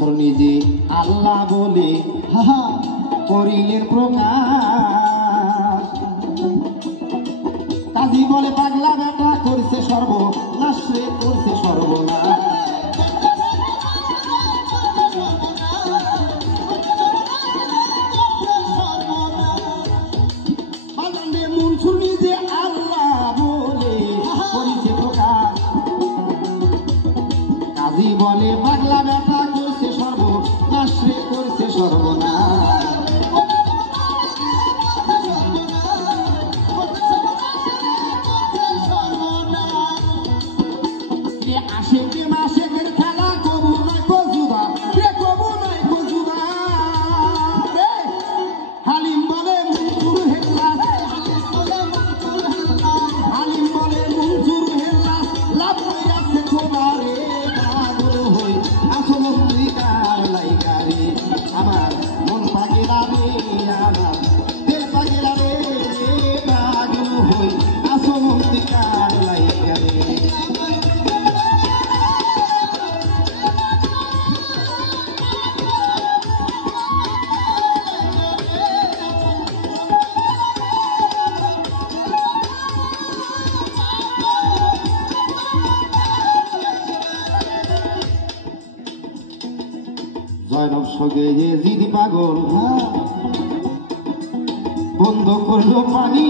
মনসুর নিজে আল্লাহ বলে করিলেন প্রকাশ। কাজী বলে পাগলা বেটা করছে সর্বনাশ রে, করছে সর্বনাশ। মনসুর নিজে আল্লাহ বলে করিছে প্রকাশ। কাজী বলে পাগলা বেটা করছে সর্বনাশ রে, করছে সর্বনাশ। আশেকে মাসেকের খেলা কবু নাই কজুদা রে, কবু নাই কজুদা রে। হালিম বলে মনসুর হেল্লাস, হালিম বলে মনসুর হেল্লাস, লাভ হইয়াছে খোদা রে। পাগল হই আসল মন্ত্রিকার লাইগা রে, আমার মন পাগলা রে, আমার দিল পাগলা রে। পাগল হই আসল মন্ত্রিকার লাইগা রে। জয়নব সঙ্গে যে জিদি পাগল বন্ধ করলো পানি,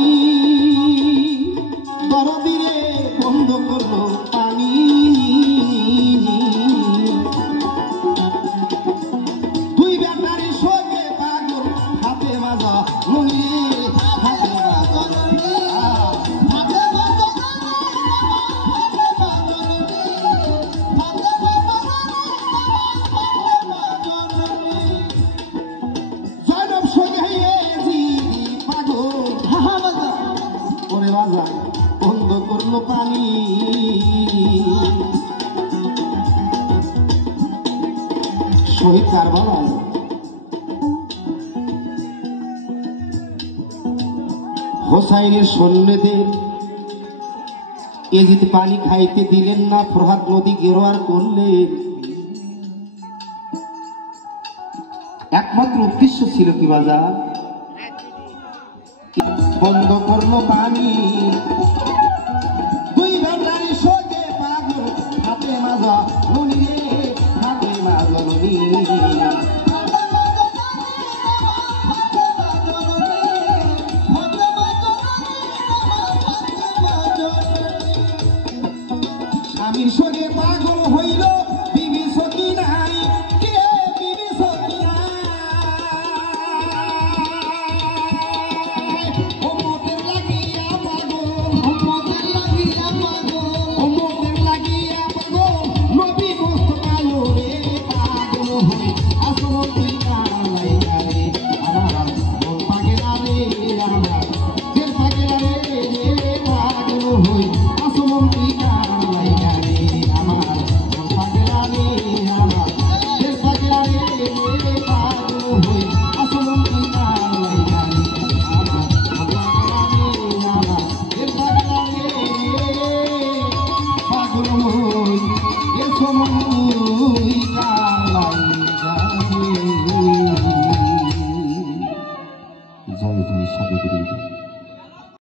দরদিরে বন্ধ করলো পানি। দুই ব্যাটারি সঙ্গে পাগল হাতে মাজা মনি, হাতে মাজা বন্ধ করলো পানি। শহীদ কারবালায় হোসাইনের সৈন্যদের এজিদ পানি খাইতে দিলেন না, ফরহাদ নদী গেরোয়ার করলেন। একমাত্র উদ্দেশ্য ছিল কি বাজার, বন্ধ করলো পানি। দুই ভান্ডারি সঙ্গে পাগল হাতে মাজা মনি রে, হাতে মাজা মনি। স্বামীর সঙ্গে পাগল হইল বিবি সখী নাই, কে বিবি সখী নাই। হই